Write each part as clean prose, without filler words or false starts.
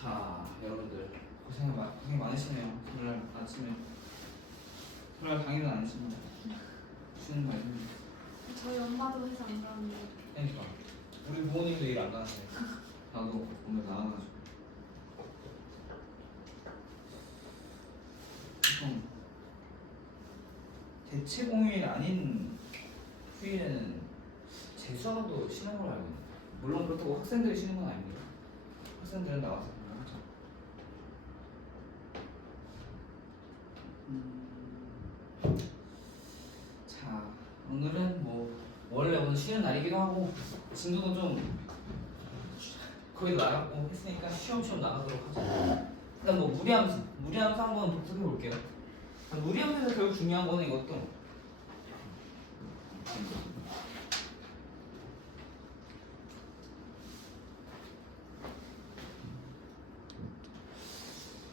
자, 여러분들 고생 많으시네요. 토요일 아침에 토요일 당일은 아니십니다. 쉬는 날입니다. 저희 엄마도 회사 안 가는데. 그러니까 우리 부모님도 일 안 가는데 나도 오늘 나가가지고 보통 대체 공휴일 아닌 휴일에는 재수학도 쉬는 걸 알고 있는데 물론 그렇다고 학생들이 쉬는 건 아닙니다. 학생들은 나와서 공부하죠. 자, 오늘은 뭐 원래 오늘 쉬는 날이기도 하고 진도도 좀 거의 나갔고 했으니까 쉬엄쉬엄 나가도록 하죠. 일단 뭐 무리함수 한번 독특해 볼게요. 무리함수에서 결국 중요한 거는 이것도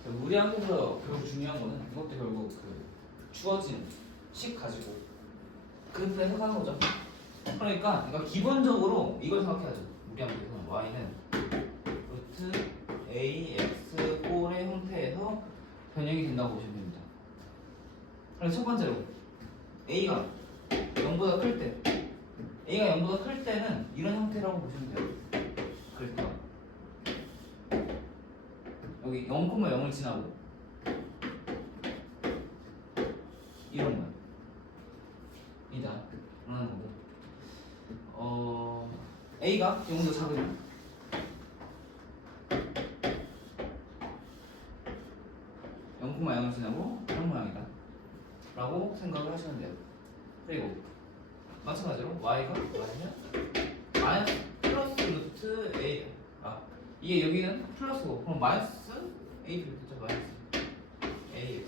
무리함수에서 결국 중요한 거는 이것도 결국 그 주어진 식 가지고 그래프 해석하는 거죠. 그러니까 기본적으로 이걸 생각해야죠. 무리함수에서는 y는 루트 ax 꼴의 형태에서 변형이 된다고 보시면 됩니다. 그래서 첫 번째로 a가 0보다 클 때, a가 0보다 클 때는 이런 형태라고 보시면 돼요. 그래프가 여기 0,0을 지나고 이런 거야. 이다. 라는 거고. a가 0보다 작으면 을 지나고 이런 모양이다 라고 생각을 하시면 돼요. 그리고 마찬가지로 y가 마이너스 플러스 루트 a 이게 여기는 플러스고 그럼 마이너스 a 됐죠. 마이너스 a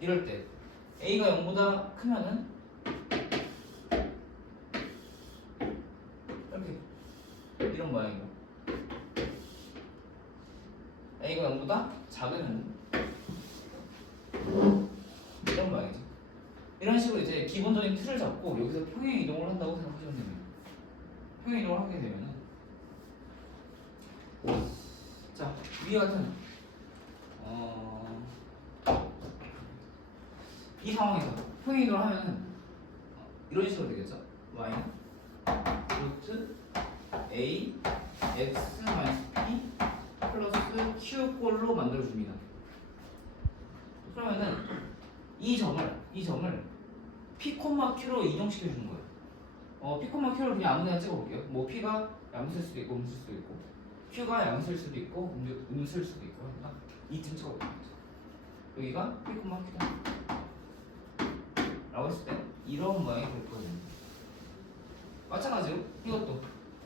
이럴 때 a가 0보다 크면은 이렇게 이런 모양이고 a가 0보다 작으면 이런 모양이지. 이런 식으로 이제 기본적인 틀을 잡고 여기서 평행 이동을 한다고 생각하시면 됩니다. 평행 이동을 하게 되면은 자, 위와 같은 이 상황에서 평행 이동을 하면은 이런 식으로 되겠죠. y는 루트 a x 마이너스 p 플러스 q 꼴로 만들어줍니다. 그러면은 이 점을 p, q로 이동시켜주는 거예요. p, q를 그냥 아무데나 찍어볼게요. 뭐 p가 양수일 수도 있고 음수일 수도 있고 q가 양수일 수도 있고 음수일 수도 있고 하니까 이쯤 찍어볼게요. 여기가 p, q다 라고 했을 때 이런 모양이 될 거예요. 마찬가지로 이것도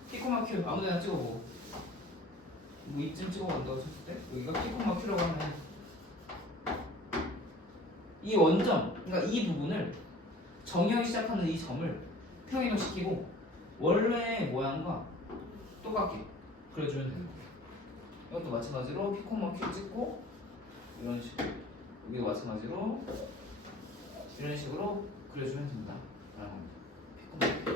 p, q 아무데나 찍어보고 뭐 이쯤 찍어간다고 쳤을 때 여기가 p, q라고 하면 이 원점, 그러니까 이 부분을 정형이 시작하는 이 점을 평행이동시키고 원래의 모양과 똑같게 그려주면 되는 거예요. 이것도 마찬가지로 p, q 찍고 이런 식으로 여기도 마찬가지로 이런 식으로 그려주면 된다 라는 겁니다.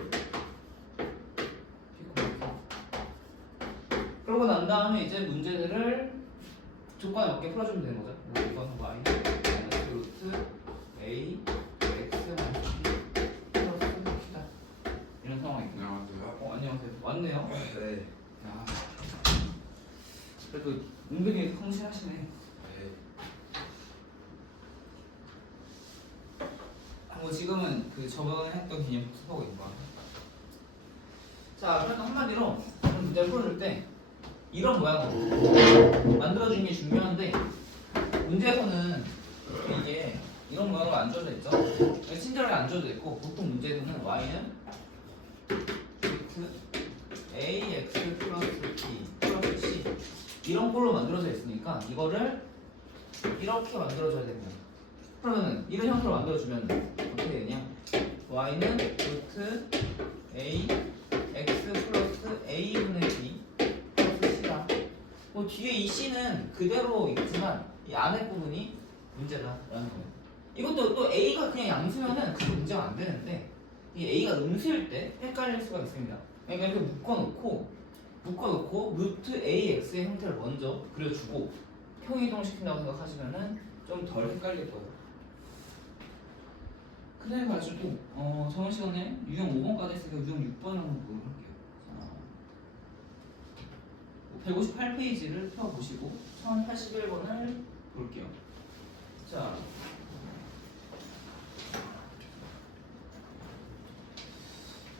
그러고 난 다음에 이제 문제들을 조건에 맞게 풀어주면 되는 거죠. 이건 y 루트 a x 플러스 x다 이런 상황이고. 안녕하세요. 안녕하세요. 왔네요. 네. 야, 그래도 은근히 성실하시네. 네. 뭐 지금은 그 저번에 했던 개념 복습하고 있는 거야. 자, 그래서 한마디로 문제를 풀어줄 때 이런 모양으로 만들어주는 게 중요한데 문제에서는 이게 이런 모양으로 안 줘져 있죠. 친절하게 안 줘져 있고 보통 문제에서는 y는 루트 ax 플러스 b 플러스 c 이런 꼴로 만들어져 있으니까 이거를 이렇게 만들어줘야 됩니다. 그러면은 이런 형태로 만들어주면 어떻게 되냐? y는 루트 a x 플러스 a분의 b 플러스 c다. 뭐 뒤에 이 c는 그대로 있지만 이 안에 부분이 문제다라는 거예요. 이것도 또 a가 그냥 양수면은 그 문제가 안 되는데 이 a가 음수일 때 헷갈릴 수가 있습니다. 그러니까 이렇게 묶어놓고 묶어놓고 루트 AX의 형태를 먼저 그려주고 평이동 시킨다고 생각하시면은 좀 덜 헷갈릴 거예요. 그래가지고 저번 시간에 유형 5번까지 했으니까 유형 6번을 한번 보도록 할게요. 자, 158페이지를 펴보시고 1081번을 볼게요. 자,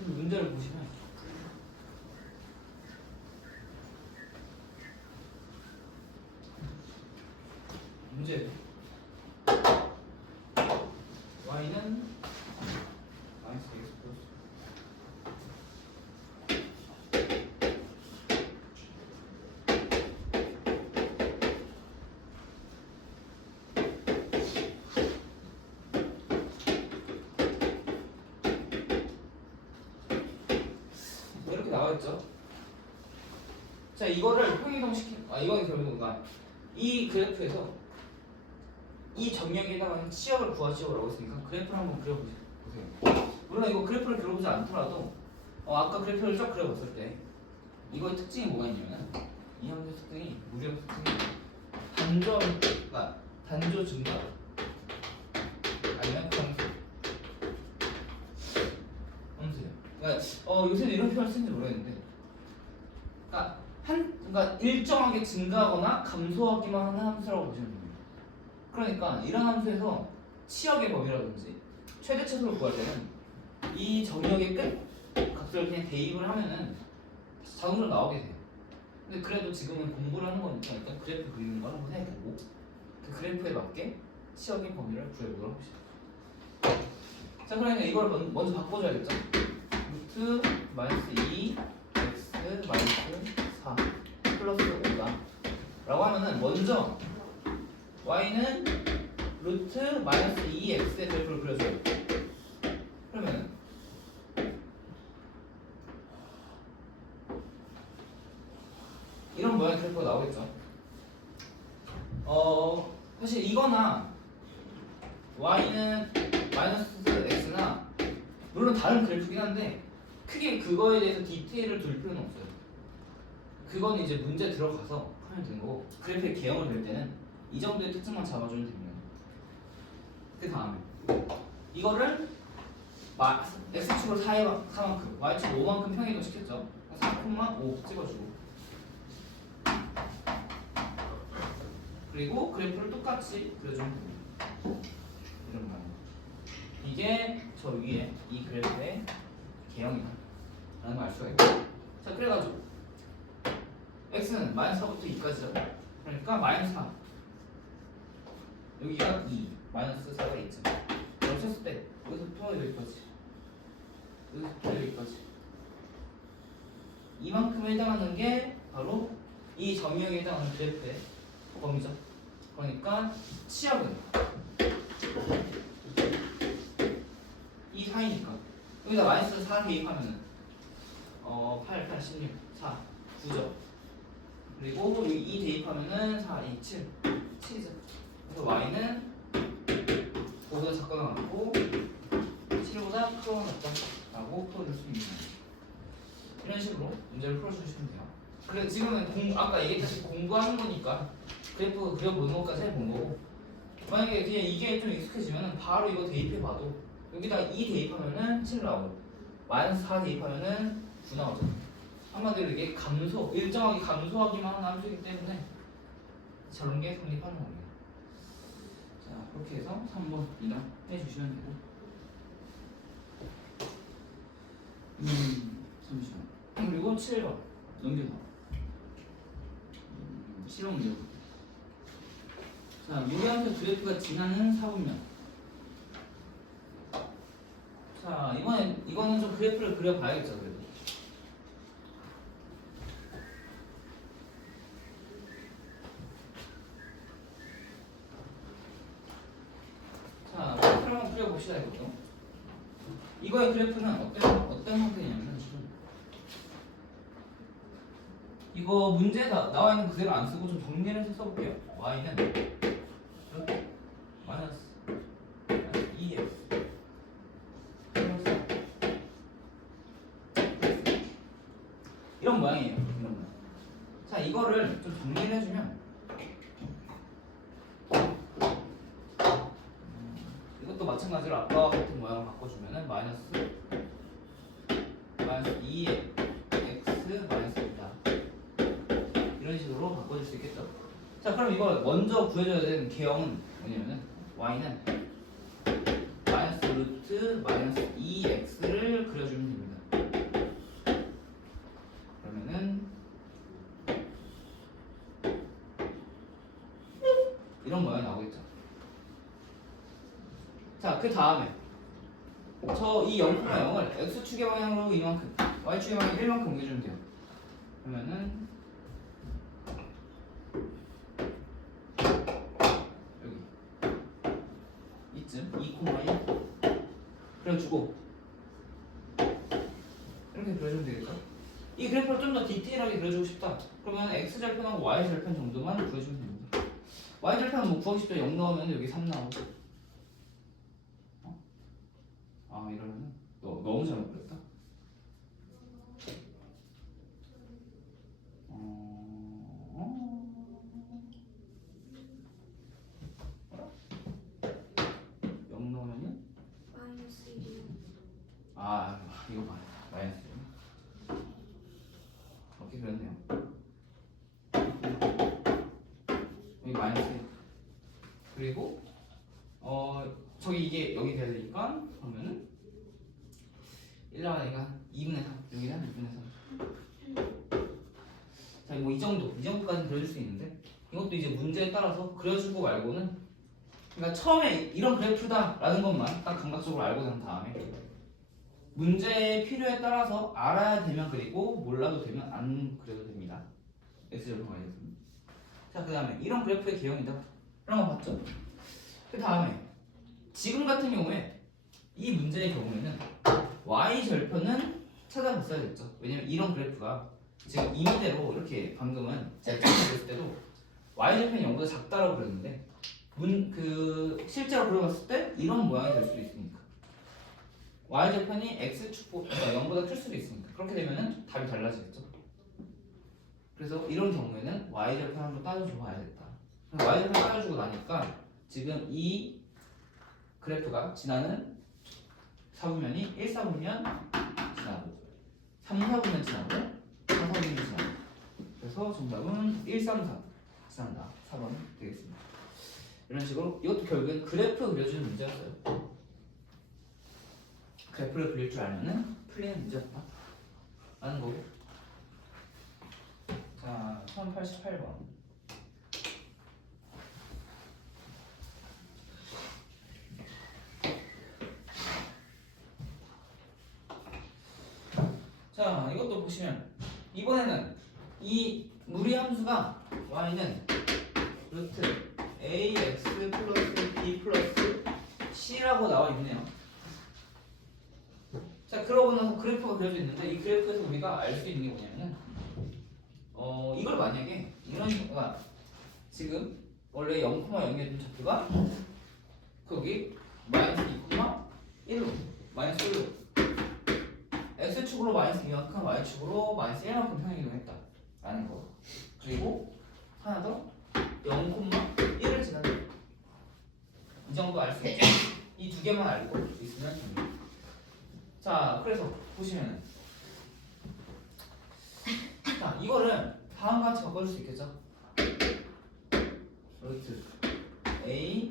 문제를 보시면 문제 y는 마이너스 x 플러스 이렇게 나와있죠. 자, 이거를 평이동시킨 이거는 결국은 이 그래프에서 이 점역에다가 치역을 구하시오라고 했으니까 그래프를 한번 그려보세요. 물론 이거 그래프를 그려보지 않더라도 아까 그래프를 쫙 그려봤을 때 이거의 특징이 뭐가 있냐면 이 형태의 특징이 무리의 특징이 단조 증가 아니면 함수예요. 그러니까 요새는 이런 표현을 쓰는지 모르겠는데 그러니까 일정하게 증가하거나 감소하기만 하는 함수라고 보시면 됩니다. 그러니까 이런 함수에서 치역의 범위라든지 최대 최소를 구할 때는 이 점역의 끝 값을 그냥 대입을 하면은 자동으로 나오게 돼요. 근데 그래도 지금은 공부를 하는 거니까 일단 그래프 그리는 걸 한번 해보고 그 그래프에 맞게 치역의 범위를 구해보도록 합시다. 자, 그러니까 이걸 먼저 바꿔줘야겠죠? 루트 마이너스 2 x 마이너스 4 플러스 5다 라고 하면은 먼저 y는 루트 마이너스 2x의 그래프를 그려줘요. 그러면 이런 모양의 그래프가 나오겠죠. 사실 이거나 y는 마이너스 x나 물론 다른 그래프긴 한데 크게 그거에 대해서 디테일을 둘 필요는 없어요. 그건 이제 문제 들어가서 하면 되는 거고 그래프의 개형을 그릴 때는 이 정도의 특징만 잡아주면 됩니다. 그 다음에 이거를 x축으로 4만큼 y축 5만큼 평이동 시켰죠. 4,5 찍어주고 그리고 그래프를 똑같이 그려주면 됩니다. 이런 모양. 이게 저 위에 이 그래프의 개형이다 라는 걸 알 수가 있고 자, 그래가지고 x는 마이너스 4부터 2까지죠. 그러니까 마이너스 4 여기가 2 마이너스 4가 2쯤 이걸 쳤을 때 여기서부터 여기까지 여기서부터 여기까지 이만큼에 해당하는 게 바로 이 점역에 해당하는 그래프의 범위죠. 그러니까 치역은 이 사이니까 여기다 마이너스 4 대입하면은 8, 8, 16, 4, 9죠. 그리고 여기 2 대입하면은 4, 2, 7, 7이죠. 그래서 y는 5보다 작거나 같고 7보다 크거나 같다 라고 풀어줄 수 있는 이런 식으로 문제를 풀어주시면 돼요. 그래서 지금은 아까 얘기했듯이 공부하는 거니까 그래프 그려보는 것까지 해본 거고 만약에 그냥 이게 좀 익숙해지면 바로 이거 대입해봐도 여기다 2 대입하면은 7 나오고 마이너스 4 대입하면은 9 나오죠. 한마디로 이게 일정하게 감소하기만 하는 함수이기 때문에 저런 게 성립하는 겁니다. 자, 그렇게 해서 3번 이랑 해주시면 되고 잠시만. 그리고 7번 넘겨서 실험 문제. 자, 유리함수 그래프가 지나는 사분면. 자, 이거는 좀 그래프를 그려봐야겠죠, 그래도. 자, 그래프를 한번 그려봅시다, 이것도. 이거의 그래프는 어떤 형태냐면 이거 문제에 나와 있는 그대로 안 쓰고 좀 정리를 해서 써볼게요. y는 이렇게 마이너스 2x 플러스 이런 모양이에요. 이런 모양. 자, 이거를 좀 정리를 해주면 이것도 마찬가지로 아까와 같은 모양을 바꿔주면은 마이너스 2x 마이너스 2다 이런 식으로 바꿔줄 수 있겠죠. 자, 그럼 이걸 먼저 구해줘야 되는 개형은 뭐냐면은 y는 마이너스 루트 마이너스 2x를 그려주면 됩니다. 그러면은 이런 모양이 나오겠죠. 자, 그 다음에 저 이 0,0을 x축의 방향으로 이만큼, y축의 방향 1만큼 옮겨주면 돼요. 그러면은 여기 이쯤 2,1 그려주고 이렇게 그려주면 되겠죠. 이 그래프를 좀 더 디테일하게 그려주고 싶다. 그러면 x절편하고 y절편 정도만 구해주면 됩니다. y절편은 뭐 구하기 쉽죠. 0 넣으면 여기 3 나오고. 아, 이러면은 너무 잘못 그렸다. 영 넣으면은 마이너스 1이요. 아, 이거 봐. 마이너스 1. 이렇게 그렸네요. 여기 마이너스 1. 그리고 저기 이게 여기 돼야 되니까 그러면은 1 나가니까 2분의 3 여기는 2분의 3. 자, 뭐 이 정도까지 그려줄 수 있는데 이것도 이제 문제에 따라서 그려주고 말고는, 그러니까 처음에 이런 그래프다라는 것만 딱 감각적으로 알고 난 다음에 문제의 필요에 따라서 알아야 되면 그리고 몰라도 되면 안 그려도 됩니다. x절편 y절편. 자, 그 다음에 이런 그래프의 개형이다 이런 거 봤죠? 그 다음에 지금 같은 경우에 이 문제의 경우에는 y절편은 찾아봤어야겠죠. 왜냐면 이런 그래프가 지금 임의대로 이렇게 방금은 제가 처음 그렸을 때도 y절편이 0보다 작다라고 그랬는데 실제로 그려봤을 때 이런 모양이 될 수도 있으니까 y절편이 x축보다 0보다 클 수도 있으니까 그렇게 되면은 답이 달라지겠죠. 그래서 이런 경우에는 y절편 한번 따져줘 봐야겠다. y절편 따져주고 나니까 지금 이 그래프가 지나는 사분면이 1, 4분면 지나고 3, 4분면 지나고 4, 4분면 지나고 그래서 정답은 1, 3, 4 지난다. 4번 되겠습니다. 이런 식으로 이것도 결국엔 그래프 그려주는 문제였어요. 그래프를 그릴 줄 알면은 풀리는 문제였다 라는 거고. 자, 1088번. 자, 이것도 보시면 이번에는 이 무리함수가 y는 루트 ax 플러스 b 플러스 c라고 나와 있네요. 자, 그러고 나서 그래프가 그려져 있는데 이 그래프에서 우리가 알 수 있는 게 뭐냐면은 이걸 만약에 이런 식으로 지금 원래 0,0이었던 좌표가 거기 마이너스 2,1로 마이너스 1로 x축으로 마이너스 2만큼 y축으로 마이너스 1만큼 평행이동 했다 라는 거. 그리고 하나 더 0,1을 지난다. 이 정도 알 수 있죠. 이 두 개만 알고 있으면 됩니다. 자, 그래서 보시면은 자, 이거를 다음과 같이 바꿔줄 수 있겠죠. 루트 a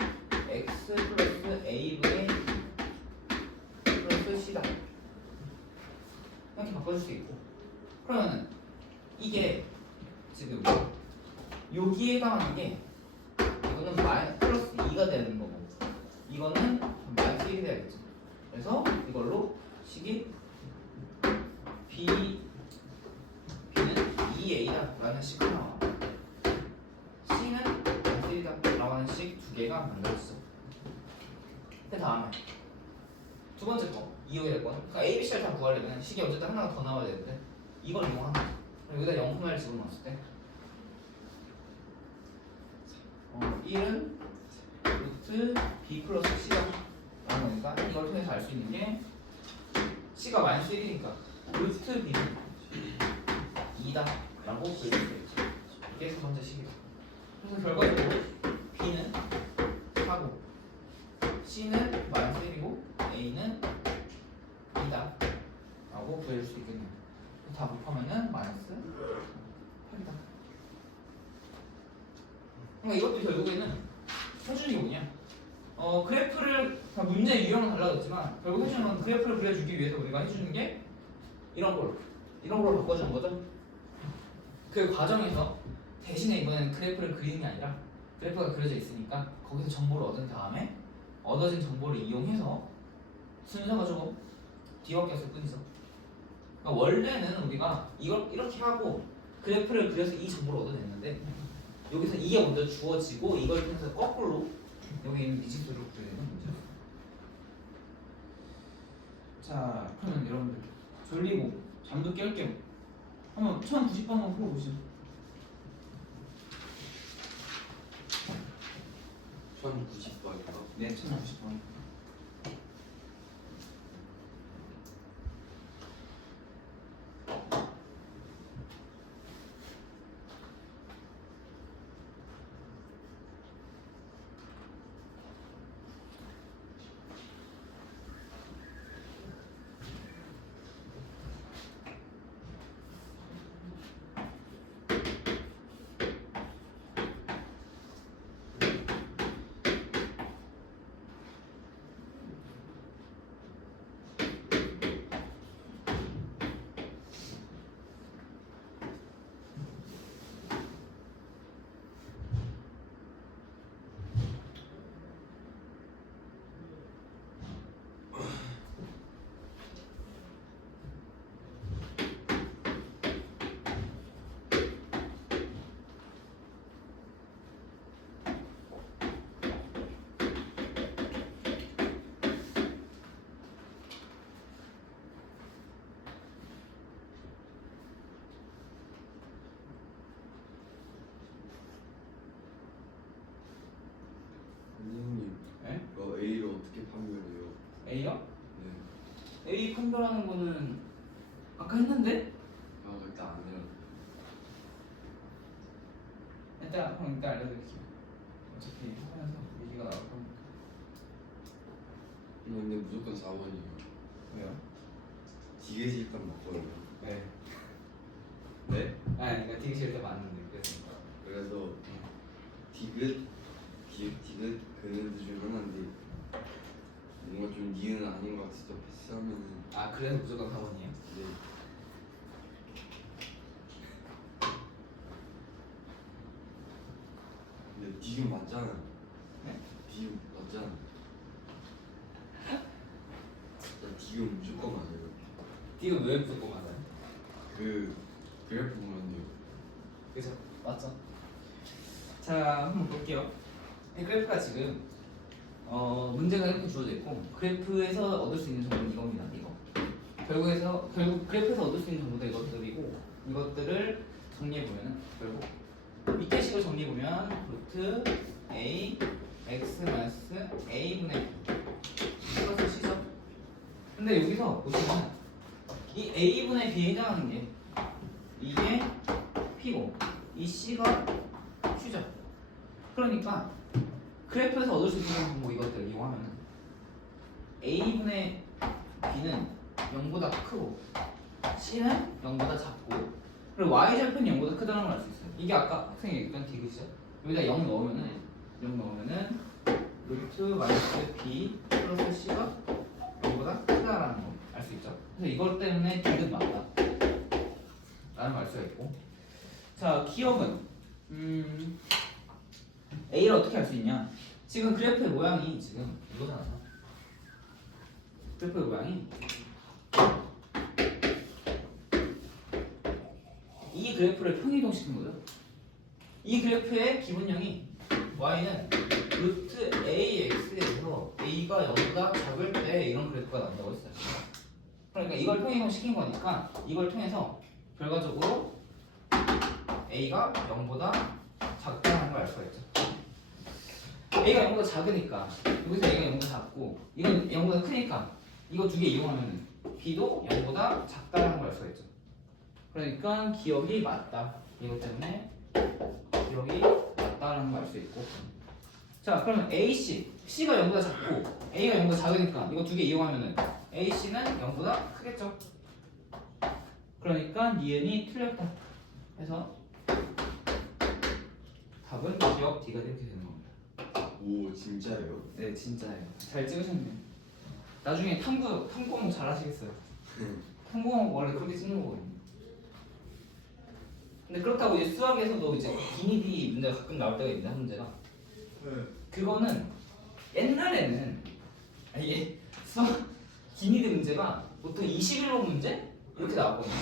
x 플러스 a분의 플러스 c다 이렇게 바꿔줄 수 있고, 그러면은 이게 지금 여기에 해당하는 게 이거는 마이너스 플러스 2가 되는 거고 이거는 마이너스 1이 돼야겠죠. 그래서 이걸로 식이 b는 2a다 라는 식이 나와. c는 마이너스 1이다 라고 하는 식 두 개가 만들어졌어. 그 다음에 두 번째 거 이용이 될 거는 그러니까 a, b, c를 다 구하려면 식이 어쨌든 하나가 더 나와야 되는데 이걸 이용한 거죠. 여기다 0,1을 집어넣었을 때 1은 루트 b 플러스 c다 라는 거니까 이걸 통해서 알 수 있는 게 c가 마이너스 1이니까 루트 b는 2다 라고 그릴 수 있죠. 이게 첫 번째 식이다. 그래서 결과적으로 B는 4고 C는 마이너스 1이고 A는 2다 라고 구해줄 수 있겠네요. 다 곱하면은 마이너스 8이다. 그러니까 이것도 결국에는 해주는 게 뭐냐? 그래프를 문제 유형은 달라졌지만 결국 해주는 건 그래프를 그려주기 위해서 우리가 해주는 게 이런 걸로 바꿔주는 거죠. 그 과정에서 대신에 이번에는 그래프를 그리는 게 아니라 그래프가 그려져 있으니까 거기서 정보를 얻은 다음에 얻어진 정보를 이용해서 순서가 조금 뒤바뀌었을 뿐이죠. 그러니까 원래는 우리가 이걸 이렇게 하고 그래프를 그려서 이 정보를 얻어냈는데 여기서 이게 먼저 주어지고 이걸 통해서 거꾸로 여기 있는 미직수를 그리는 문제죠. 자, 그러면 여러분들 졸리고 잠도 깰 겸 한번 1090번 한번 풀어보시죠. 1090번이요? 네, 1090번. 선생님, 네? 이거 A를 어떻게 판별해요? A요? 네. A 판별하는 거는 아까 했는데? 아, 그때 안 해요. 일단 알려드릴게요. 어차피 하면서 얘기가 나올 거니까. 근데 무조건 4번이에요. 왜요? 디귿이 일단 맞거든요. 네. 네? 그러니까 되게 싫을 때 맞는데 그래서. 그래서 디귿 그는 중 하나인데 뭔가 좀 니은 아닌 것 같아서 패스하면은 아, 그래서 무조건 4번이에요? 네. 근데 디귿 맞잖아. 네? 디귿 맞잖아. 나 디귿 무조건 맞아요. D가 왜 무조건 맞아요? 그 그래프 보면요. 그죠? 맞죠? 자, 한번 볼게요. 이 그래프가 지금 문제가 이렇게 주어져 있고 그래프에서 얻을 수 있는 정보는 이겁니다. 이거. 결국 그래프에서 얻을 수 있는 정보도 이것들이고 이것들을 정리해 보면은 결국 밑에 식을 정리해 보면 루트 a x 마이너스 a 분의 플러스 c죠. 근데 여기서 보시면 이 a 분의 b에 해당하는 게 이게 p고 이 c가 q죠. 그러니까 그래프에서 얻을 수 있는 정보 이것들 이용하면은 a분의 b는 0보다 크고 c는 0보다 작고 그리고 y절편이 0보다 크다는 걸 알 수 있어요. 이게 아까 학생이 얘기했던 디귿이죠. 여기다 0 넣으면은 루트 마이너스 b 플러스 c가 0보다 크다라는 거 알 수 있죠. 그래서 이것 때문에 디귿 맞다 라는 걸 알 수가 있고, 자 기억은 A를 어떻게 할 수 있냐? 지금 그래프의 모양이 지금 이거잖아요. 그래프의 모양이 이 그래프를 평이동시킨 거죠. 이 그래프의 기본형이 y는 루트 ax에서 a가 0보다 작을 때 이런 그래프가 나온다고 했어요. 그러니까 이걸 평이동시킨 거니까 이걸 통해서 결과적으로 a가 0보다 작다는 걸 알 수가 있죠. a가 0보다 작으니까 여기서 a가 0보다 작고 이건 0보다 크니까 이거 두 개 이용하면 b도 0보다 작다는 걸 알 수가 있죠. 그러니까 기억이 맞다. 이것 때문에 기억이 낮다라는 걸 알 수 있고. 자, 그러면 AC, C가 0보다 작고 A가 0보다 작으니까 이거 두 개 이용하면은 AC는 0보다 크겠죠. 그러니까 니은이 틀렸다. 그래서 답은 기억 D가 이렇게 되는 겁니다. 오 진짜예요? 네, 진짜예요. 잘 찍으셨네요. 나중에 탐구 과목 잘 하시겠어요. 탐구 과목 원래 그렇게 찍는 거거든요. 근데 그렇다고 이제 수학에서도 이제 기니디 문제가 가끔 나올 때가 있는데 한 문제가 그거는 옛날에는 이게 수학 기니디 문제가 보통 21번 문제 이렇게 나왔거든요.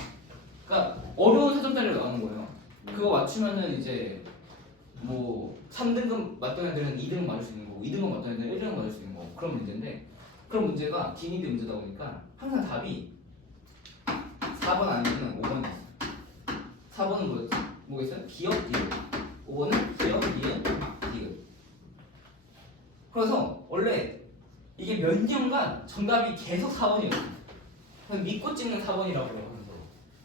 그러니까 어려운 사전 자료로 나오는 거예요. 그거 맞추면은 이제 뭐 3등급 맞던 애들은 2등급 맞을 수 있는 거고 2등급 맞던 애들은 1등급 맞을 수 있는 거고 그런 문제인데 그런 문제가 기니디 문제다 보니까 항상 답이 4번 아니면 5번이 있어요. 4번은 뭐겠어요? 기억, 디귿. 5번은 기억, 니은, 디귿. 그래서 원래 이게 몇 년간 정답이 계속 4번이었어요. 그냥 믿고 찍는 4번이라고 해요.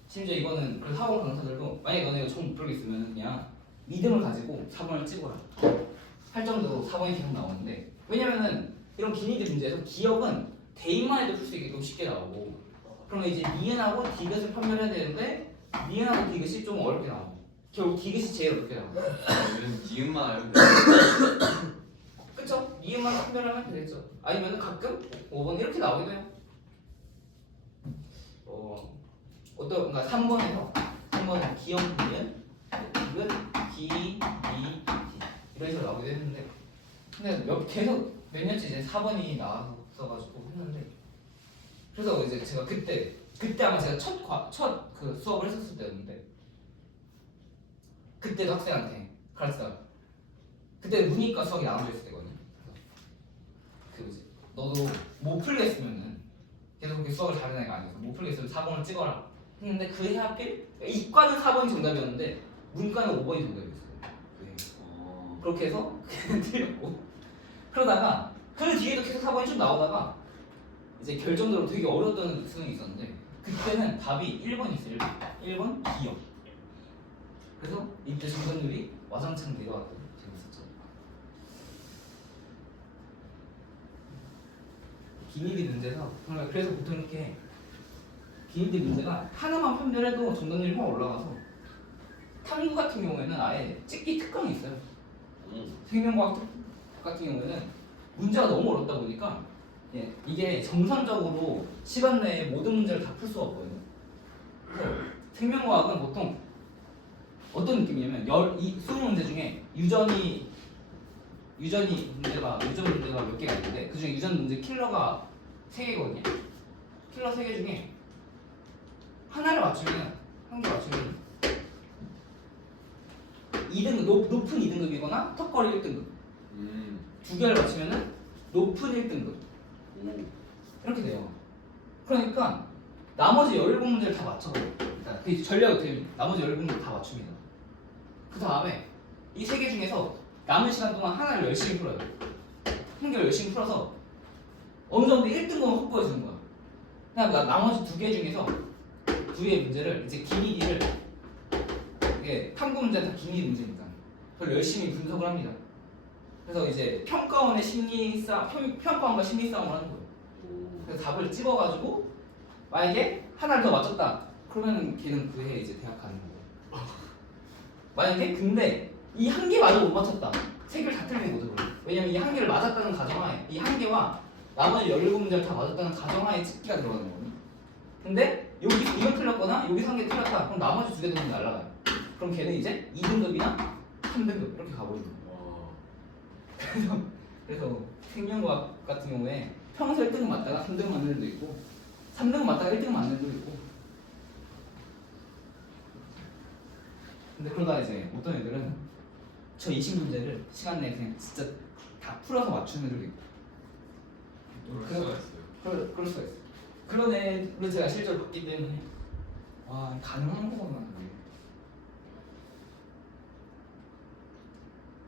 심지어 이거는 그 학원 강사들도 만약에 너네 이거 처음 모르겠으면 그냥 믿음을 가지고 4번을 찍어라 할 정도로 4번이 계속 나오는데 왜냐면은 이런 기니디 문제에서 기억은 대입만 해도 풀 수 있게끔 쉽게 나오고 그러면 이제 니은하고 디귿을 판별해야 되는데 니은하고 디귿이 좀 어렵게 나오고 결국 디귿이 제일 어렵게 나오고 이건 니은만 알면 돼. 그쵸? 니은만 판별하면 되겠죠. 아니면은 가끔 5번 이렇게 나오기도 해요. 그러니까 3번은 기억, 니은, 디귿, 기, 이, 디 이런 식으로 나오기도 했는데 근데 계속 몇 년째 이제 4번이 나왔어가지고 했는데 그래서 이제 제가 그때 아마 제가 첫 그 수업을 했었을 때였는데 그때도 학생한테 가르치다가 그때 문이과 수학이 나눠져 있을 때거든요. 그 뭐지 너도 못 풀겠으면은 계속 그렇게 수학을 잘하는 애가 아니어서 못 풀겠으면 4번을 찍어라 했는데 그해 하필 이과는 4번이 정답이었는데 문과는 5번이 정답이었어요. 그렇게 해서 틀렸고 그러다가 그 뒤에도 계속 4번이 좀 나오다가 이제 결정적으로 되게 어려웠던 수능이 있었는데 그때는 답이 1번이 있어요. 1번 기억. 그래서 이때 정답률이 와장창 내려왔던 재밌었죠. 기니디 문제에서 그래서 보통 이렇게 기니디 문제가 하나만 판별해도 정답률이 확 올라가서 탐구 같은 경우에는 아예 찍기 특강이 있어요. 생명과학 같은 경우에는 문제가 너무 어렵다 보니까 이게 정상적으로 시간 내에 모든 문제를 다 풀 수가 없거든요. 그래서 생명과학은 보통 어떤 느낌이냐면 20문제 중에 유전 문제가 몇 개가 있는데 그 중에 유전 문제 킬러가 3개거든요. 킬러 3개 중에 하나를 맞추면 한 개 맞추면 2등급 높은 2등급이거나 턱걸이 1등급. 2개를 맞추면은 높은 1등급. 이렇게 돼요. 그러니까 나머지 17문제를 다 맞춰버려요. 그 전략이 어떻게 되면 나머지 17문제를 다 맞춥니다. 그 다음에 이 3개 중에서 남은 시간 동안 하나를 열심히 풀어요. 한 개를 열심히 풀어서 어느 정도 1등급은 확보해 주는 거야. 그냥 나머지 2개 중에서 2개의 문제를 이제 기니디를 이게 탐구 문제는 다 기니디 문제니까 그걸 열심히 분석을 합니다. 그래서 이제 평가원의 평가원과 심리 싸움을 하는 거예요. 그래서 답을 찍어가지고 만약에 하나를 더 맞췄다 그러면 걔는 그해 이제 대학 가는 거고 만약에 근데 이 한 개 마저 못 맞췄다 3개를 다 틀린 거죠. 왜냐면 이 한 개를 맞았다는 가정하에 이 한 개와 나머지 17문제를 다 맞았다는 가정하에 찍기가 들어가는 거거든요. 근데 여기 이거 틀렸거나 여기 한 개 틀렸다 그럼 나머지 2개 동안 날라가요. 그럼 걔는 이제 2등급이나 3등급 이렇게 가버리는 거예요. 그래서 생명과학 같은 경우에 평소 1등급 맞다가 3등급 맞는 애도 있고 3등급 맞다가 1등급 맞는 애도 있고 근데 그러다 이제 어떤 애들은 저 20문제를 시간 내에 그냥 진짜 다 풀어서 맞추는 애들도 있고 그럴 수가 있어요. 그런 애를 제가 실제로 봤기 때문에 와 가능한 거구나 그게.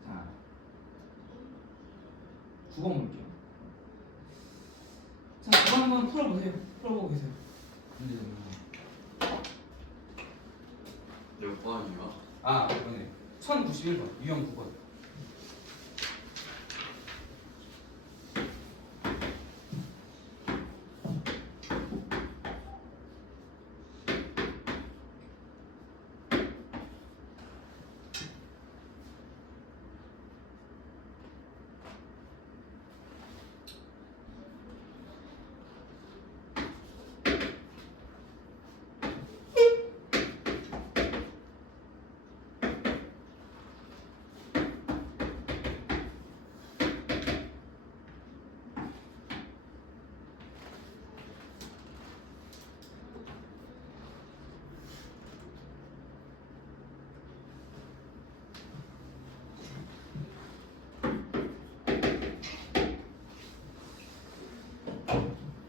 자 9번 볼게요. 자 9번 한번 풀어보세요. 풀어보고 계세요. 문제 좀. 몇 번이요? 아, 이번에 1091번 유형 9번.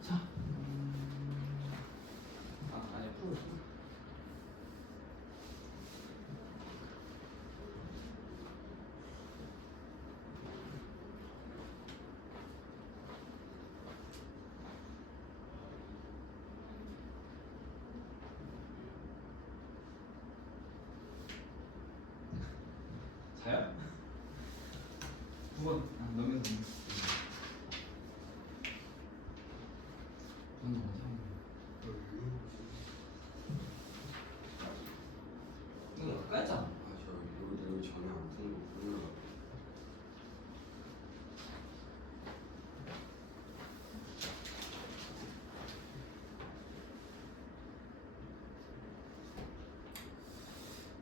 자, 아니 풀어. 자요? 9번. 아, 넘겨서. 이거 아까 했잖아. 아저 이거 전혀 안 푸는 거구나.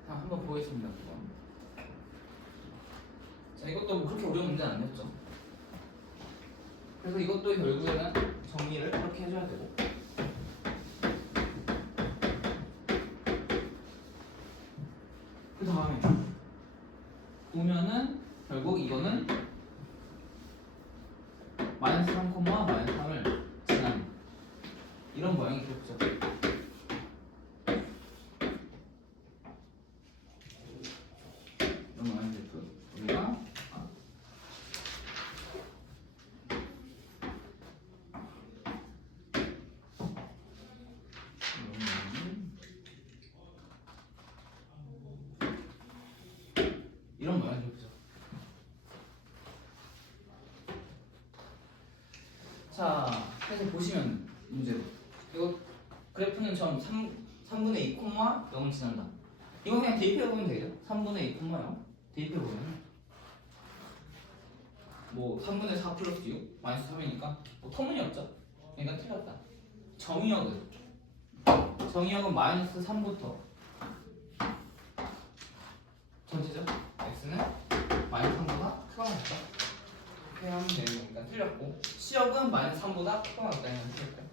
자, 한번 보겠습니다. 그럼. 자, 이것도 뭐 그렇게 어려운 문제는 아니었죠. 그래서 이것도 결국에는 정리를 이렇게 해줘야 되고. 그 다음에 보면은 결국 이거는 마이너스 3, 마이너스 3을 지난 이런 모양이 되겠죠. 이런 모양이 되고 우리가 이런 모양이 되죠. 자, 사실 보시면 문제로 이거 그래프는 처음 3분의 2, 0을 지난다. 이거 그냥 대입해보면 되겠죠? 3분의 2, 0 대입해보면 뭐 3분의 4 플러스 6 마이너스 3이니까 뭐 터무니없죠? 그러니까 틀렸다. 정의역은 마이너스 3부터 전체죠? x는 마이너스 3보다 크거나 같다. 이렇게 하면 되는 거니까 틀렸고, 시역은 마이너스 3보다 크거나 같다는 틀렸고요.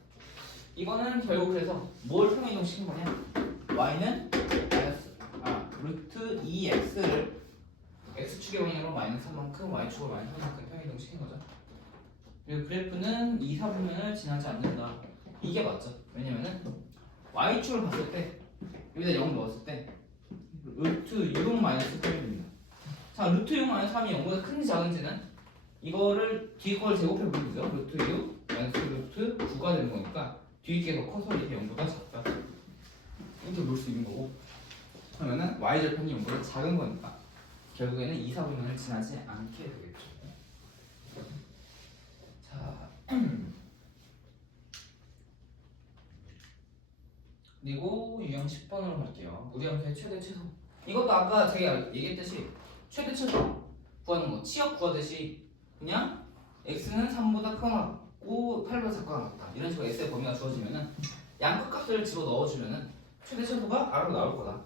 이거는 결국 그래서 뭘 평행이동 시킨 거냐? y는 루트 2x를 x축의 방향으로 마이너스 3만큼 y축으로 마이너스 3만큼 평행이동 시킨 거죠. 그리고 그래프는 2, 4분면을 지나지 않는다. 이게 맞죠? 왜냐면은 y축을 봤을 때 여기다 0 넣었을 때 루트 6 마이너스 3입니다. 자, 루트 6 마이너스 3이 0보다 큰지 작은지는 이거를 뒤에 걸 제곱해 보면 되죠. 루트 6 마이너스 루트 9가 되는 거니까 뒤에 더 커서 이게 0보다 작다. 이렇게 볼 수 있는 거고, 그러면은 y절편이 0보다 작은 거니까 결국에는 2, 4분면을 지나지 않게 되겠죠. 자, 그리고 유형 10번으로 갈게요. 무리함수의 최대 최소. 이것도 아까 제가 얘기했듯이 최대 최소 구하는 거, 치역 구하듯이 그냥 x는 3보다 크고 8보다 작거나 같다. 이런 식으로 x의 범위가 주어지면은 양끝 값을 집어 넣어주면은 최대 최소가 아래로 나올 거다.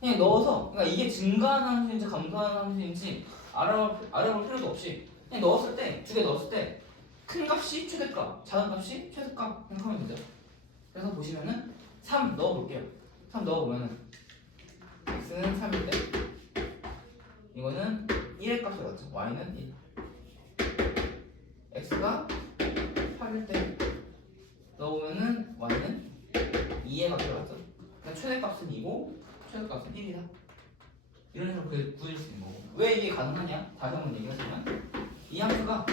그냥 넣어서, 그러니까 이게 증가하는 함수인지 감소하는 함수인지 알아볼 필요도 없이 그냥 넣었을 때, 두 개 넣었을 때 큰 값이 최대값, 작은 값이 최소값 생각하면 되죠. 그래서 보시면은 3 넣어볼게요. 3 넣어보면은 x는 3일 때 이거는 1의 값을 갖죠. y는 1. x가 8일 때 넣어보면은 y는 2의 값을 갖죠. 그러니까 최대값은 2고 최소값은 1이다. 이런 식으로 구해줄 수 있는 거고. 왜 이게 가능하냐? 다시 한번 얘기하자면 이 함수가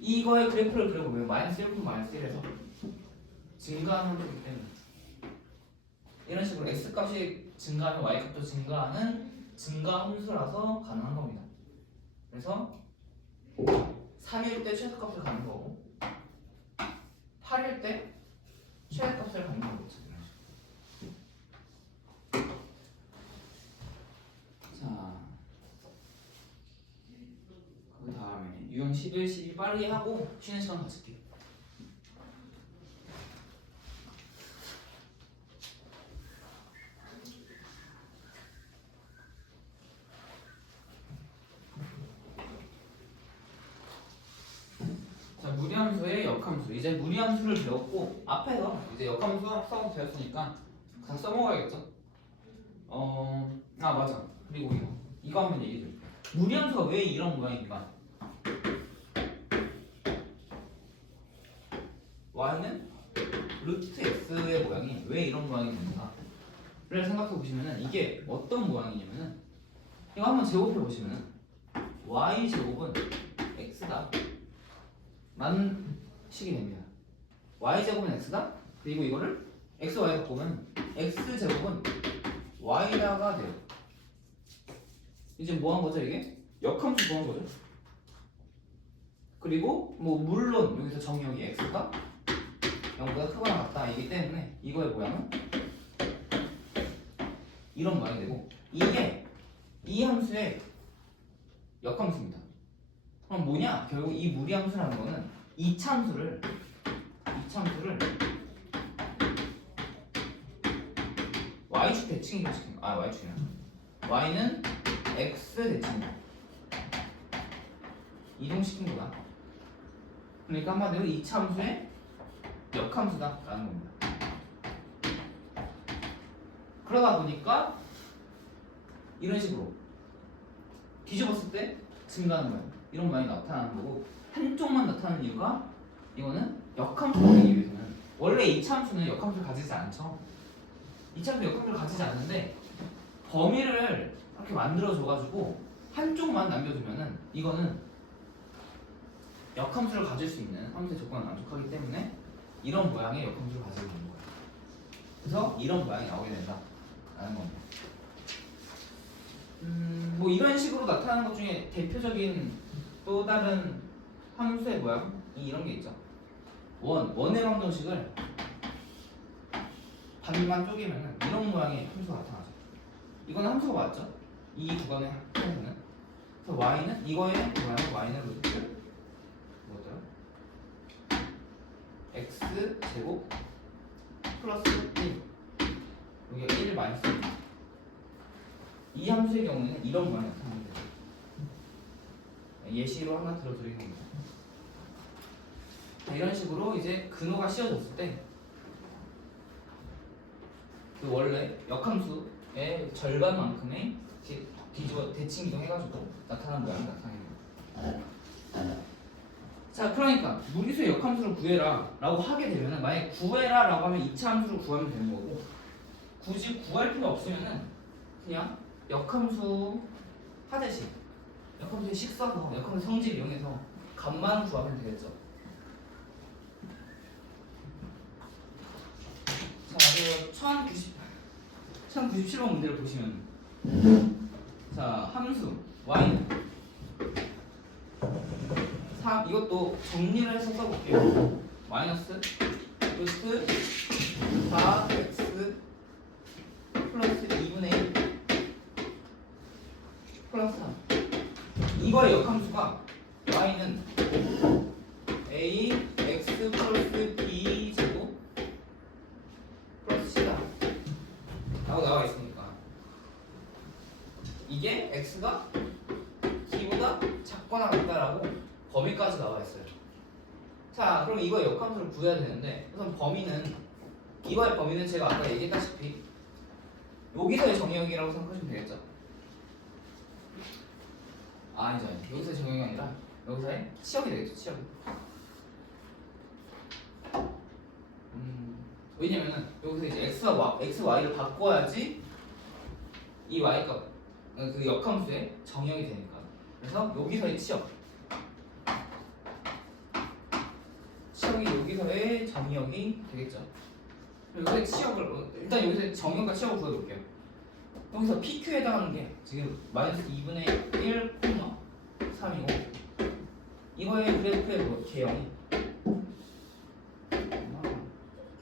이거의 그래프를 그려보면 마이너스 1부터 마이너스 1에서 증가하는 함수이기 때문에 이런 식으로 x값이 증가하면 y값도 증가하는 증가 함수라서 가능한 겁니다. 그래서 3일 때 최소값을 갖는 거고 8일 때 최대값을 갖는 거겠죠. 자, 그 다음에 유형 11, 12 빠르게 하고 쉬는 시간 가질게요. 자, 무리함수의 역함수. 이제 무리함수를 배웠고 앞에서 이제 역함수 합성도 배웠으니까 다 써먹어야겠죠. 맞아. 그리고 이거 한번 얘기해 줄게요. 무리함수가 왜 이런 모양인가? y는 루트 x의 모양이 왜 이런 모양이 되는가? 를 생각해 보시면은 이게 어떤 모양이냐면은 이거 한번 제곱해 보시면은 y 제곱은 x다. 만 식이 됩니다. y 제곱은 x다. 그리고 이거를 x, y 바꾸면 x 제곱은 y다가 돼요. 이제 뭐 한 거죠 이게? 역함수 구한 거죠. 그리고 뭐 물론 여기서 정의역이 x가 0보다 크거나 같다 이기 때문에 이거의 모양은 이런 모양이 되고 이게 이 함수의 역함수입니다. 그럼 뭐냐? 결국 이 무리함수라는 거는 이차함수를 y축 대칭이라고 시키는 거. y축이나 y는 x 대칭 이동시킨 거다. 그러니까 한마디로 이차함수의 역함수다 라는 겁니다. 그러다 보니까 이런 식으로 뒤집었을 때 증가하는 거예요. 이런 모양이 나타나는 거고 한쪽만 나타나는 이유가 이거는 역함수가 되기 위해서는 원래 이차함수는 역함수를 가지지 않죠. 이차함수 역함수를 가지지 않는데 범위를 이렇게 만들어줘가지고 한쪽만 남겨두면은 이거는 역함수를 가질 수 있는 함수의 조건을 만족하기 때문에 이런 모양의 역함수를 가지게 되는 거예요. 그래서 이런 모양이 나오게 된다라는 겁니다. 뭐 이런 식으로 나타나는 것 중에 대표적인 또 다른 함수의 모양이 이런 게 있죠. 원의 방정식을 반만 쪼개면 이런 모양의 함수가 나타나죠. 이거는 함수가 맞죠? 이 구간의 함수는. 그래서 y는 이거의 모양은 y는 루트 뭐더라? x 제곱 플러스 1 여기가 1 마이너스 1. 이 함수의 경우에는 이런 모양이 나타납니다. 예시로 하나 들어드리는 겁니다. 이런 식으로 이제 근호가 씌워졌을 때 그 원래 역함수의 절반만큼의 뒤집어 대칭 이동해가지고 나타나는 모양이 나타납니다. 자, 그러니까 무리수의 역함수를 구해라 라고 하게 되면은 만약에 구해라 라고 하면 2차 함수를 구하면 되는 거고 굳이 구할 필요 없으면은 그냥 역함수 하듯이 역함수의 식 써서 역함수 성질 이용해서 값만 구하면 되겠죠. 자, 그리고 1097번 문제를 보시면 자, 함수 y는 3 이것도 정리를 해서 써볼게요. 마이너스 루트 4x 플러스 2분의 1 플러스 3 이거의 역함수가 y는 a x 플러스 b 제곱 플러스 c다 라고 나와 있으니까 이게 x가 t보다 작거나 같다라고 범위까지 나와 있어요. 자, 그럼 이거의 역함수를 구해야 되는데 우선 범위는 이거의 범위는 제가 아까 얘기했다시피 여기서의 정의역이라고 생각하시면 되겠죠. 아니죠. 여기서의 정의역이 아니라 여기서의 치역이 되겠죠. 치역이. 왜냐면은 여기서 이제 x, y를 바꿔야지 이 y값 그 역함수의 정의역이 되니까. 그래서 여기서의 치역이 여기서의 정의역이 되겠죠. 여기서의 치역을 일단 여기서의 정의역과 치역을 구해볼게요. 여기서 PQ에 해당하는 게 지금 마이너스 2분의 1, 3이고 이거의 그래프의 뭐 제형이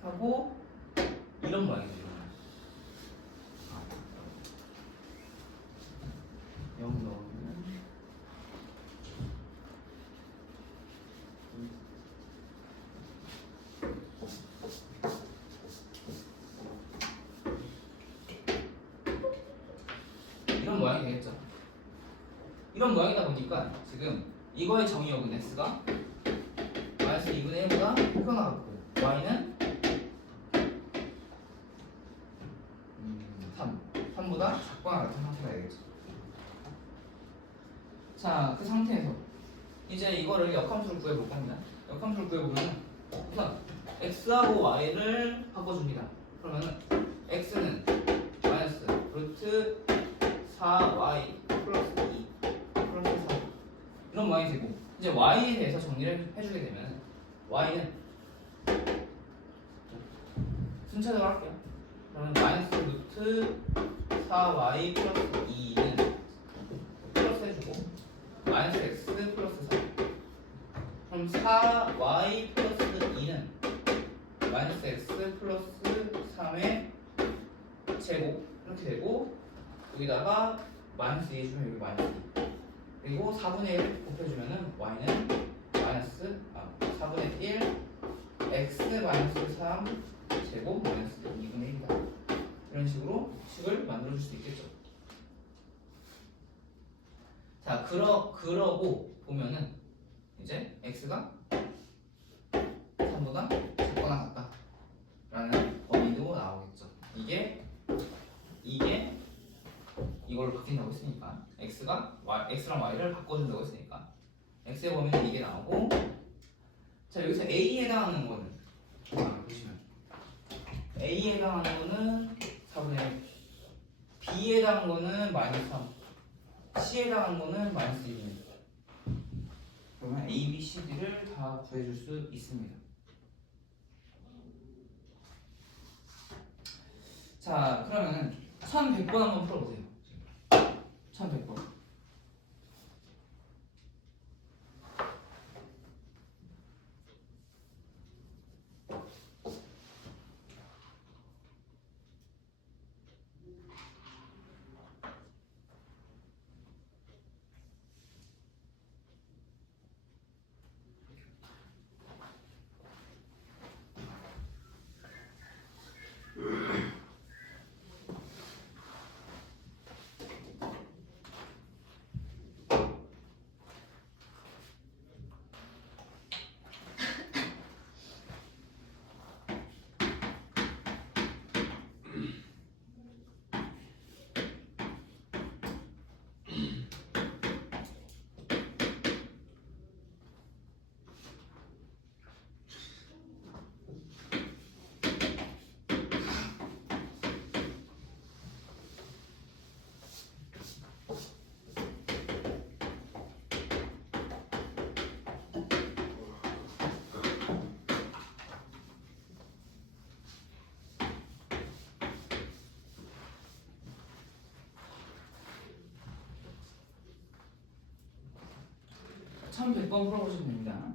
하고 이런 모양이죠. 이런 모양. 0 넣으면 이런 모양이 되겠죠. 이런 모양이다 보니까 지금 이거의 정의역은 x가 마이너스 2분의 1보다 크거나 같고 y는 3보다 작거나 같은 상태가 되겠죠. 자, 그 상태에서 이제 이거를 역함수를 구해볼 겁니다. 역함수를 구해보면 우선 x하고 y를 바꿔줍니다. 그러면은 x는 마이너스 루트 4y 플러스 2 플러스 3 이런 모양이 되고 이제 y에 대해서 정리를 해주게 되면 y는 순차적으로 할게요. 그러면 마이너스 루트 4y 플러스 2는 플러스 해주고 마이너스 x 플러스 3 그럼 4y 플러스 2는 마이너스 x 플러스 3의 제곱 이렇게 되고 여기다가 마이너스 2 해주면 여기 마이너스 2 그리고 4분의 1 곱해주면은 y는 마이너스 4분의 1 x 마이너스 3 제곱 마이너스 2분의 1이다. 이런 식으로 식을 만들어줄 수 있겠죠. 자, 그러고 보면은 이제 x가 3보다 작거나 같다 라는 범위도 나오겠죠. 이게 이걸로 바뀐다고 했으니까 x랑 y를 바꿔준다고 했으니까 x의 범위는 이게 나오고 자 여기서 a에 해당하는 거는 보시면 a에 해당하는 거는 4분의 1 b에 해당하는 거는 마이너스 3 c에 해당하는 거는 마이너스 2입니다. 그러면 a, b, c, d를 다 구해줄 수 있습니다. 자 그러면은 1100번 한번 풀어보세요. 1100번 참 100번 풀어보시면 됩니다.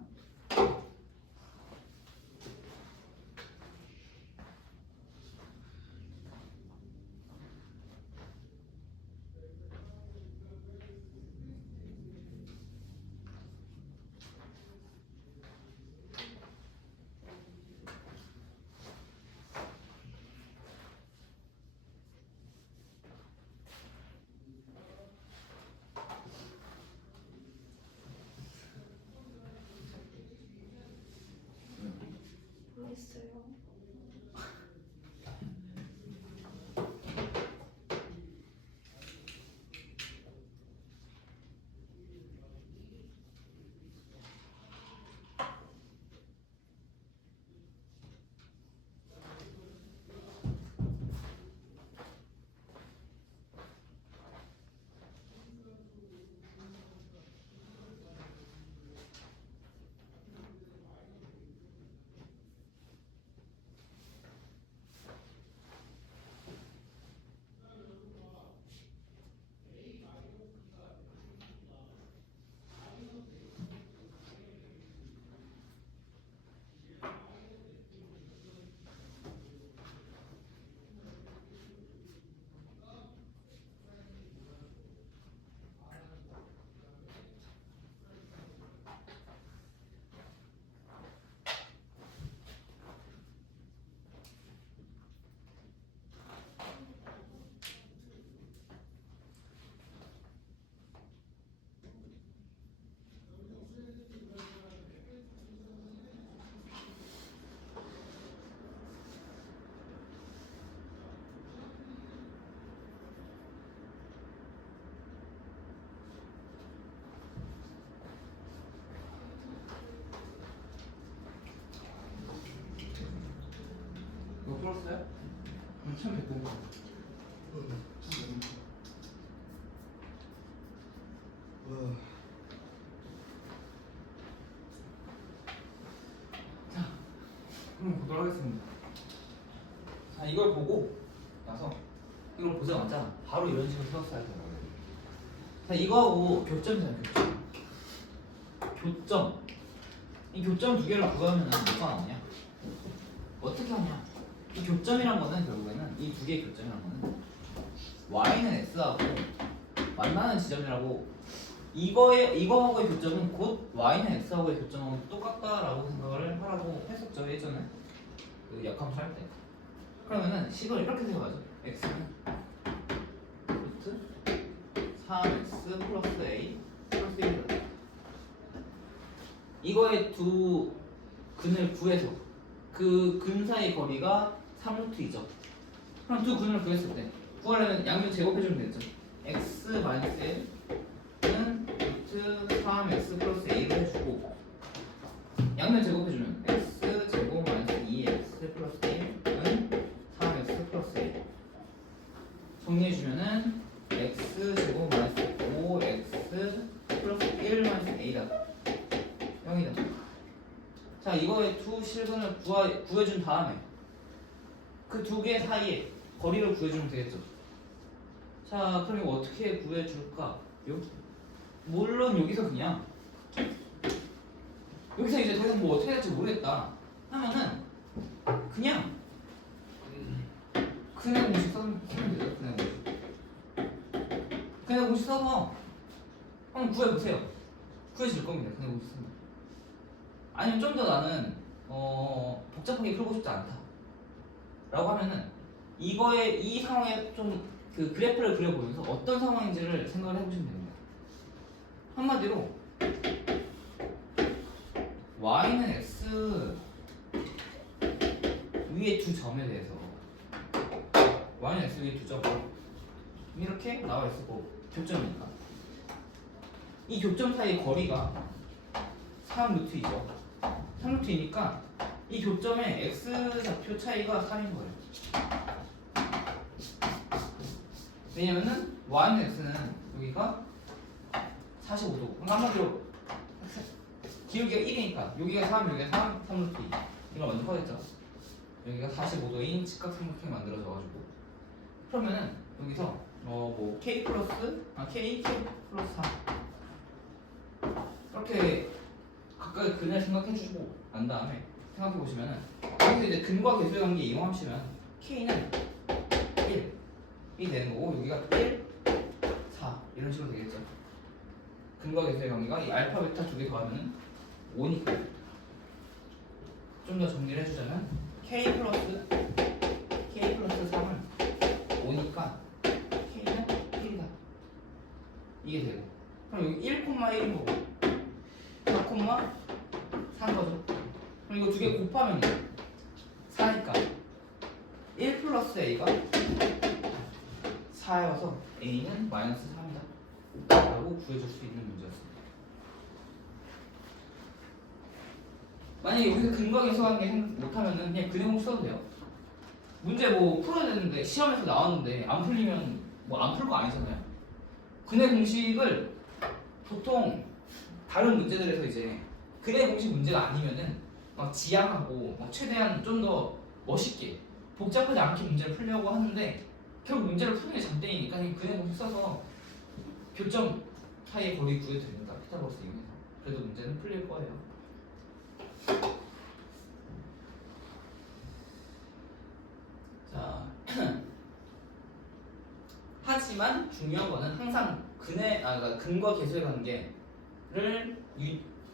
참 됐고. 자, 그럼 보도록 하겠습니다. 자, 이걸 보고 나서 이걸 보자 맞잖아. 바로 이런 식으로 풀었어야 돼요. 자, 이거하고 교점이잖아요. 교점. 이 교점 두 개를 구하면 뭐가 나오냐? 어떻게 하냐? 이 교점이란 거는 결국에는 이 두 개의 교점이란 거는 y는 x하고 만나는 지점이라고 이거하고의 교점은 곧 y는 x하고의 교점하고 똑같다라고 생각을 하라고 했었죠 예전에 그 약함수 할 때. 그러면은 식을 이렇게 세워가죠. x는 루트 3x 플러스 a 플러스 1이다. 이거의 두 근을 구해서 그 근 사이 거리가 3루트이죠. 그럼 두 근을 구했을 때 구하려면 양면 제곱해주면 되겠죠. x 마이너스 1은 루트 3x 플러스 a를 해주고 양면 제곱해주면 x 제곱 마이너스 2x 플러스 1은 3x 플러스 1 정리해주면은 x 제곱 마이너스 5x 플러스 1 마이너스 a다. 0이다. 자, 이거의 두 실근을 구해준 다음에 그 두 개 사이에 거리를 구해주면 되겠죠. 자, 그럼 이거 어떻게 구해줄까? 물론 여기서 그냥 여기서 이제 더 이상 뭐 어떻게 할지 모르겠다 하면은 그냥 공식 써면 되죠. 그냥 공식 써서 한번 구해보세요. 구해질 겁니다. 그냥 공식 쓰면. 아니면 좀 더 나는 복잡하게 풀고 싶지 않다 라고 하면은 이거의 이 상황에 좀 그 그래프를 그려보면서 어떤 상황인지를 생각을 해보시면 됩니다. 한마디로 y는 x 위에 두 점에 대해서 y는 x 위에 두 점 이렇게 나와 있을 거고 교점이니까 이 교점 사이의 거리가 3루트이죠. 3루트이니까 이 교점의 x좌표 차이가 3인 거예요. 왜냐면은 y는 x는 여기가 45도. 한마디로 기울기가 1이니까 여기가 3, 여기가 3, 3루트 2. 이걸 먼저 하겠죠. 여기가 45도인 직각삼각형이 만들어져가지고 그러면은 여기서 뭐 k 플러스 k 플러스 3 이렇게 각각의 근을 생각해주고 난 다음에 생각해 보시면은 여기서 이제 근과 계수의 관계 이용하시면 k는 1이 되는 거고 여기가 1, 4 이런 식으로 되겠죠. 근과 계수의 관계가 이 알파 베타 두 개 더하면은 5니까 좀 더 정리를 해주자면 k 플러스 3은 5니까 k는 1이다 이게 되고 그럼 여기 1,1인 거고 4,4인 거죠. 그럼 이거 두 개 곱하면 4니까 1 플러스 a가 4여서 a는 마이너스 3이다 라고 구해줄 수 있는 문제였습니다. 만약에 여기서 근과 계수관계 못하면은 그냥 근해공 써도 돼요. 문제 뭐 풀어야 되는데 시험에서 나왔는데 안 풀리면 뭐 안 풀 거 아니잖아요. 근해 공식을 보통 다른 문제들에서 이제 근해 공식 문제가 아니면은 막 지향하고 막 최대한 좀 더 멋있게 복잡하지 않게 문제를 풀려고 하는데 결국 문제를 푸는 게 장땡이니까 그냥 근해 공식 써서 교점 사이의 거리 구해도 됩니다. 피타고라스 이용해서. 그래도 문제는 풀릴 거예요. 자, 하지만 중요한 거는 항상 그러니까 근과 계수의 관계를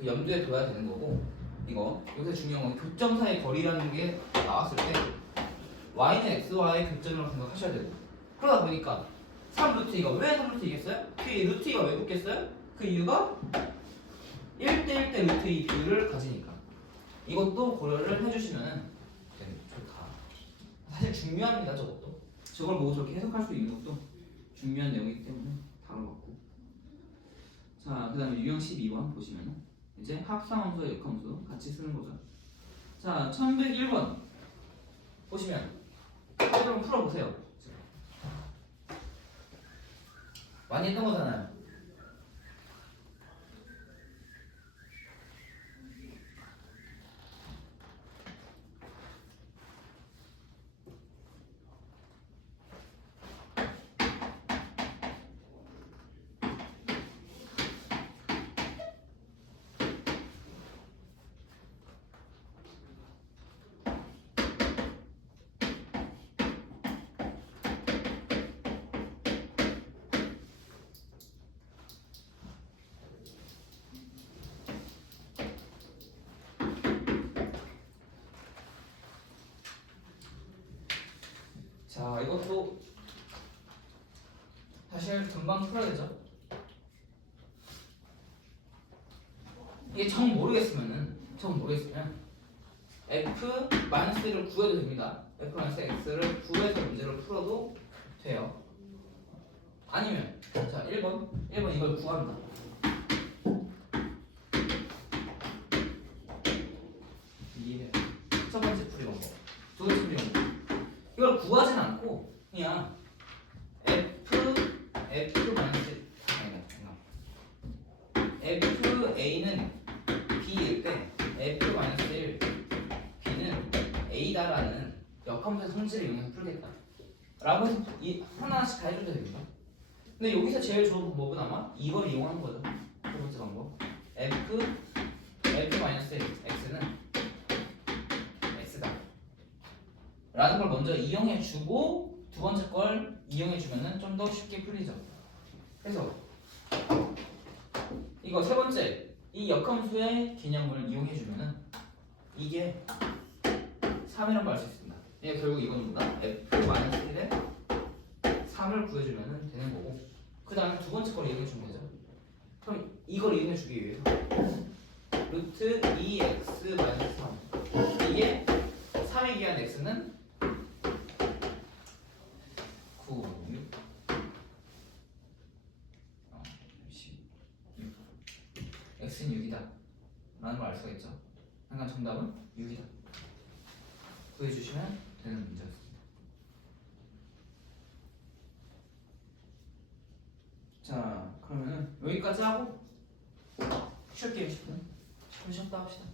염두에 둬야 되는 거고 이거 여기서 중요한 건 교점 사이의 거리라는 게 나왔을 때 y는 x와의 교점이라고 생각하셔야 되고 그러다 보니까 3루트이가 왜 3루트이겠어요? 그 루트 2가 왜 붙겠어요? 그 이유가 1대 1대 루트 2 비율을 가지니까 이것도 고려를 해주시면 좋다. 사실 중요합니다. 저걸 보고 저렇게 해석할 수 있는 것도 중요한 내용이기 때문에 다뤄봤고 자, 그 다음에 유형 12번 보시면 이제 합성함수와 역함수 같이 쓰는 거죠. 자, 1101번 보시면 한번 풀어보세요. 많이 했던 거잖아요. 자, 이것도 다시 금방 풀어야 되죠. 이게 정 모르겠으면 f-를 구해도 됩니다. f-x를 구해서 문제를 풀어도 돼요. 아니면 자 1번 이걸 구한다. 이해. 첫 번째 풀이 방법. 두 번째 풀이 방법. 이걸 구하진 않고 그냥 FA는 B일 때 F-1 B는 A다라는 역함수의 성질을 이용해서 풀겠다 라고 해서 하나씩 다 해줘도 됩니다. 근데 여기서 제일 좋은 방법은 아마 이걸 이용하는 거죠. 두 번째 방법 F-X는 X다 라는 걸 먼저 이용해주고 두 번째 걸 이용해주면은 좀 더 쉽게 풀리죠. 그래서 이거 세 번째 이 역함수의 개념을 이용해주면은 이게 3이라고 할 수 있습니다. 이게 결국 이겁니다. F-1에 3을 구해주면은 되는 거고 그 다음에 두 번째 걸 이용해주면 되죠. 그럼 이걸 이용해주기 위해서 루트 2x 마이너스 3 이게 3에 기한 x는 9, 6, 16 x는 6이다 라는 걸 알 수가 있죠. 그러니까 정답은 6이다 구해주시면 되는 문제였습니다. 자 그러면은 여기까지 하고 쉴게요. 10분 쉬었다 합시다.